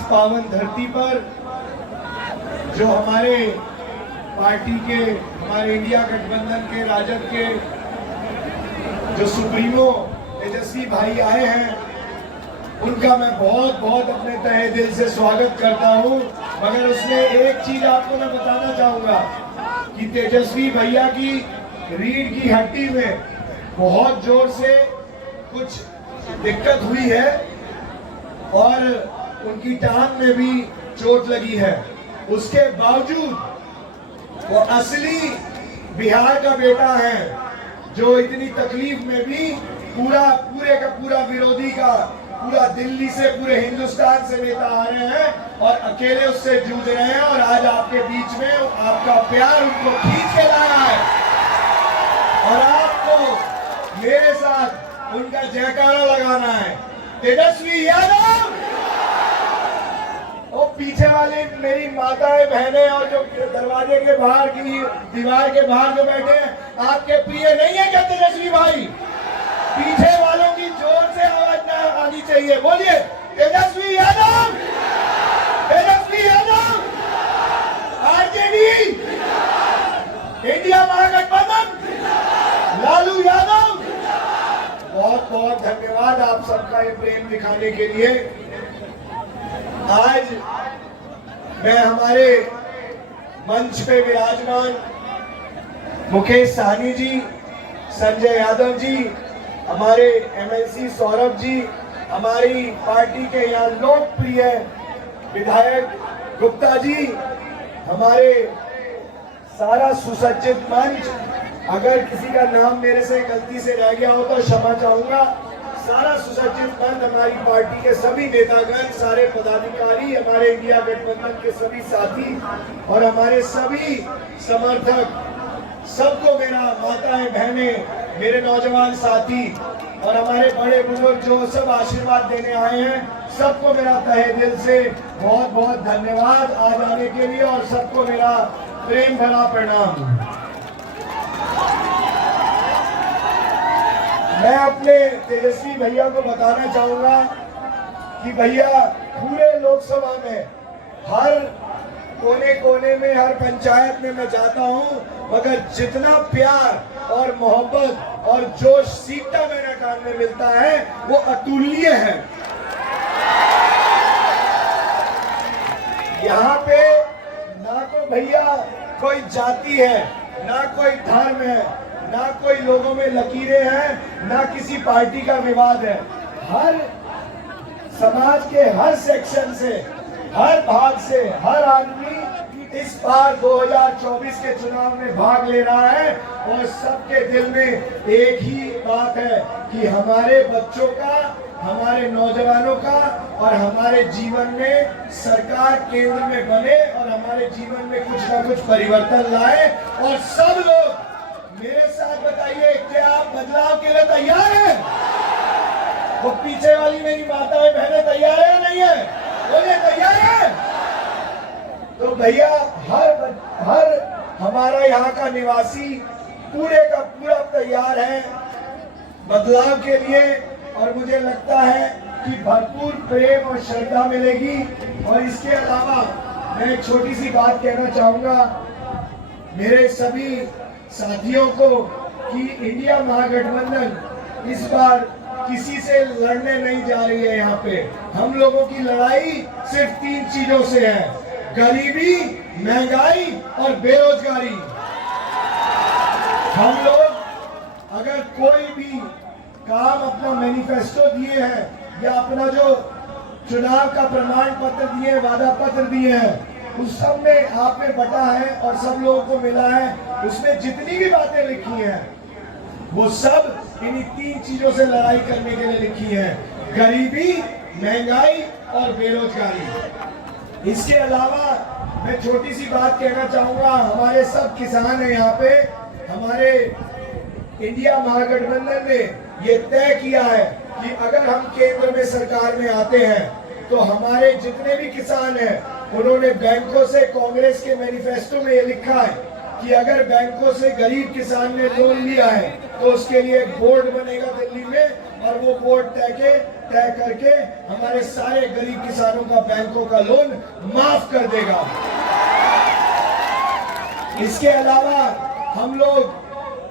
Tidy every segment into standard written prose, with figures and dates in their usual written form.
इस पावन धरती पर जो हमारे पार्टी के, हमारे इंडिया गठबंधन के, राजद के जो सुप्रीमो तेजस्वी भाई आए हैं, उनका मैं बहुत बहुत अपने तहे दिल से स्वागत करता हूं। मगर उसमें एक चीज आपको मैं बताना चाहूंगा कि तेजस्वी भैया की रीढ़ की हड्डी में बहुत जोर से कुछ दिक्कत हुई है और उनकी टांग में भी चोट लगी है। उसके बावजूद वो असली बिहार का बेटा है, जो इतनी तकलीफ में भी पूरे का पूरा विरोधी का, पूरा दिल्ली से, पूरे हिंदुस्तान से नेता आ रहे हैं और अकेले उससे जूझ रहे हैं। और आज आपके बीच में आपका प्यार उनको खींच के लाया है और आपको मेरे साथ उनका जयकारा लगाना है। तेजस्वी यादव, वो पीछे वाली मेरी माताएं, बहनें और जो दरवाजे के बाहर की दीवार के बाहर जो बैठे हैं, आपके प्रिय नहीं है क्या तेजस्वी भाई? पीछे वालों की जोर से आवाज ना आनी चाहिए। बोलिए तेजस्वी यादव, तेजस्वी यादव, आरजेडी, इंडिया महागठबंधन, लालू यादव। बहुत बहुत धन्यवाद आप सबका ये प्रेम दिखाने के लिए। आज मैं हमारे मंच पे विराजमान मुकेश सहनी जी, संजय यादव जी, हमारे एमएलसी सौरभ जी, हमारी पार्टी के यहाँ लोकप्रिय विधायक गुप्ता जी, हमारे सारा सुसज्जित मंच, अगर किसी का नाम मेरे से गलती से रह गया हो तो क्षमा चाहूंगा। सारा सुसज्जित मंच, हमारी पार्टी के सभी नेतागण, सारे पदाधिकारी, हमारे इंडिया गठबंधन के सभी साथी और हमारे सभी समर्थक, सबको मेरा, माताएं, बहनें, मेरे नौजवान साथी और हमारे बड़े बुजुर्ग जो सब आशीर्वाद देने आए हैं, सबको मेरा तहे दिल से बहुत बहुत धन्यवाद आज आने के लिए और सबको मेरा प्रेम भरा प्रणाम। मैं अपने तेजस्वी भैया को बताना चाहूंगा कि भैया पूरे लोकसभा में हर कोने कोने में, हर पंचायत में मैं जाता हूं, मगर जितना प्यार और मोहब्बत और जोश सीटा मेरे कान में मिलता है वो अतुल्य है। यहाँ पे ना तो भैया कोई जाति है, ना कोई धर्म है, ना कोई लोगों में लकीरें हैं, ना किसी पार्टी का विवाद है। हर समाज के हर सेक्शन से, हर भाग से हर आदमी इस बार 2024 के चुनाव में भाग ले रहा है और सबके दिल में एक ही बात है कि हमारे बच्चों का, हमारे नौजवानों का और हमारे जीवन में सरकार केंद्र में बने और हमारे जीवन में कुछ ना कुछ परिवर्तन लाए। और सब लोग मेरे साथ बताइए, क्या आप बदलाव के लिए तैयार हैं? वो पीछे वाली मेरी माताएं, बहनें तैयार है या नहीं है? बोलिए तैयार है? तो भैया हर हमारा यहाँ का निवासी पूरे का पूरा तैयार है बदलाव के लिए और मुझे लगता है कि भरपूर प्रेम और श्रद्धा मिलेगी। और इसके अलावा मैं एक छोटी सी बात कहना चाहूंगा मेरे सभी साथियों को कि इंडिया महागठबंधन इस बार किसी से लड़ने नहीं जा रही है। यहाँ पे हम लोगों की लड़ाई सिर्फ 3 चीजों से है: गरीबी, महंगाई और बेरोजगारी। हम लोग अगर कोई भी काम अपना मैनिफेस्टो दिए हैं या अपना जो चुनाव का प्रमाण पत्र दिए, वादा पत्र दिए हैं, उस सब में आप में बटा है और सब लोगों को मिला है। उसमें जितनी भी बातें लिखी हैं वो सब इन्हीं 3 चीजों से लड़ाई करने के लिए लिखी है: गरीबी, महंगाई और बेरोजगारी। इसके अलावा मैं छोटी सी बात कहना चाहूंगा, हमारे सब किसान हैं यहाँ पे। हमारे इंडिया महागठबंधन ने ये तय किया है कि अगर हम केंद्र में सरकार में आते हैं तो हमारे जितने भी किसान हैं, उन्होंने बैंकों से, कांग्रेस के मैनिफेस्टो में ये लिखा है कि अगर बैंकों से गरीब किसान ने लोन लिया है तो उसके लिए एक बोर्ड बनेगा दिल्ली में और वो वोट तय करके हमारे सारे गरीब किसानों का बैंकों का लोन माफ कर देगा। इसके अलावा हम लोग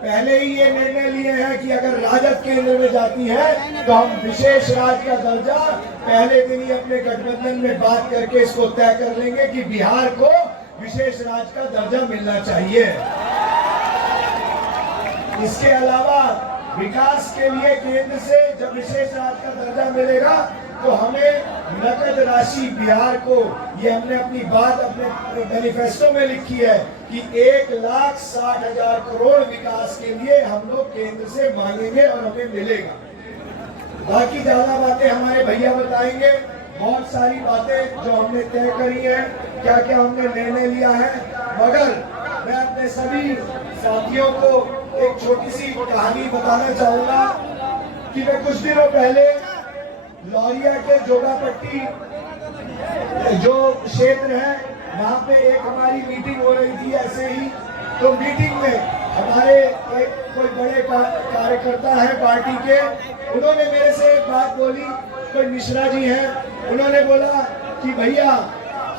पहले ही ये निर्णय लिए हैं कि अगर राजद केंद्र में जाती है तो हम विशेष राज्य का दर्जा पहले दिन ही अपने गठबंधन में बात करके इसको तय कर लेंगे कि बिहार को विशेष राज्य का दर्जा मिलना चाहिए। इसके अलावा विकास के लिए केंद्र से जब विशेष राज्य का दर्जा मिलेगा तो हमें नकद राशि बिहार को, ये हमने अपनी बात अपने मैनिफेस्टो में लिखी है कि 1,60,000 करोड़ विकास के लिए हम लोग केंद्र से मांगेंगे और हमें मिलेगा। बाकी ज्यादा बातें हमारे भैया बताएंगे, बहुत सारी बातें जो हमने तय करी है, क्या क्या हमने निर्णय लिया है। मगर मैं अपने सभी साथियों को एक छोटी सी कहानी बताना चाहूंगा कि मैं कुछ दिनों पहले लौरिया के जोगापट्टी जो क्षेत्र है वहाँ पे एक हमारी मीटिंग हो रही थी ऐसे ही। तो मीटिंग में हमारे एक कोई बड़े कार्यकर्ता है पार्टी के, उन्होंने मेरे से एक बात बोली, कोई मिश्रा जी हैं, उन्होंने बोला कि भैया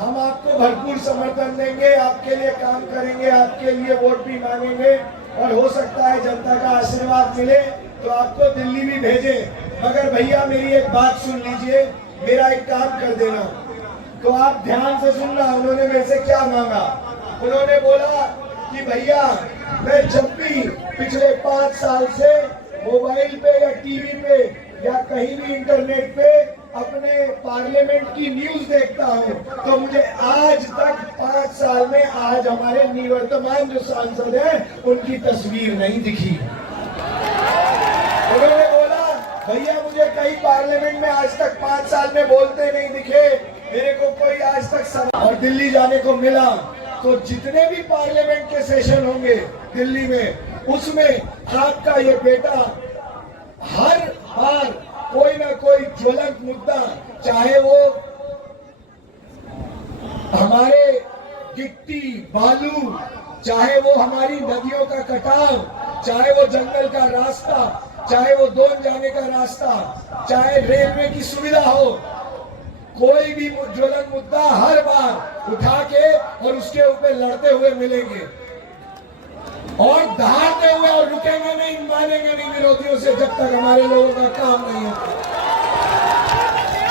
हम आपको भरपूर समर्थन देंगे, आपके लिए काम करेंगे, आपके लिए वोट भी मांगेंगे और हो सकता है जनता का आशीर्वाद मिले तो आपको दिल्ली भी भेजे, मगर भैया मेरी एक बात सुन लीजिए, मेरा एक काम कर देना। तो आप ध्यान से सुनना, उन्होंने मेरे से क्या मांगा। उन्होंने बोला कि भैया मैं जब भी पिछले 5 साल से मोबाइल पे या टीवी पे या कहीं भी इंटरनेट पे अपने पार्लियामेंट की न्यूज देखता हूँ तो मुझे आज तक 5 साल में आज हमारे निवर्तमान जो सांसद हैं उनकी तस्वीर नहीं दिखी। उन्होंने बोला भैया मुझे कई पार्लियामेंट में आज तक 5 साल में बोलते नहीं दिखे, मेरे को कोई आज तक और दिल्ली जाने को मिला तो जितने भी पार्लियामेंट के सेशन होंगे दिल्ली में उसमें आपका ये बेटा हर बार कोई ना कोई ज्वलंत मुद्दा, चाहे वो हमारे गिट्टी बालू, चाहे वो हमारी नदियों का कटाव, चाहे वो जंगल का रास्ता, चाहे वो दोन जाने का रास्ता, चाहे रेलवे की सुविधा हो, कोई भी ज्वलंत मुद्दा हर बार उठा के और उसके ऊपर लड़ते हुए मिलेंगे और दहाड़ते हुए, और रुकेंगे नहीं, मानेंगे नहीं विरोधियों से जब तक हमारे लोगों का काम नहीं होता।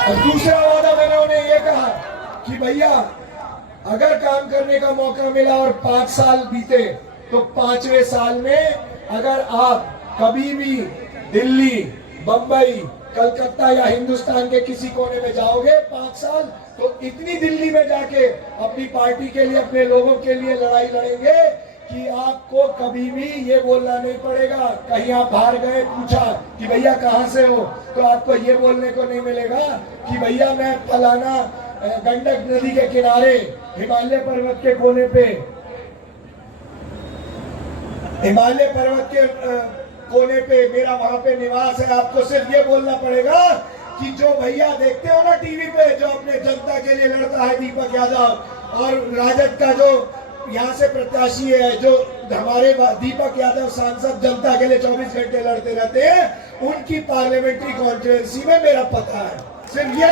और दूसरा वादा मैंने उन्हें ये कहा कि भैया अगर काम करने का मौका मिला और 5 साल बीते तो 5वें साल में अगर आप कभी भी दिल्ली, बंबई, कलकत्ता या हिंदुस्तान के किसी कोने में जाओगे 5 साल, तो इतनी दिल्ली में जाके अपनी पार्टी के लिए, अपने लोगों के लिए लड़ाई लड़ेंगे कि आपको कभी भी ये बोलना नहीं पड़ेगा। कहीं आप बाहर गए, पूछा कि भैया कहाँ से हो, तो आपको ये बोलने को नहीं मिलेगा कि भैया मैं फलाना गंडक नदी के किनारे हिमालय पर्वत के कोने पे, हिमालय पर्वत के कोने पे मेरा वहां पे निवास है। आपको सिर्फ ये बोलना पड़ेगा कि जो भैया देखते हो ना टीवी पे, जो अपने जनता के लिए लड़ता है, दीपक यादव, और राजद का जो यहाँ से प्रत्याशी है, जो हमारे दीपक यादव सांसद जनता के लिए 24 घंटे लड़ते रहते हैं, उनकी पार्लियामेंट्री कॉन्फ्रेंसी में मेरा पता है। सिर्फ ये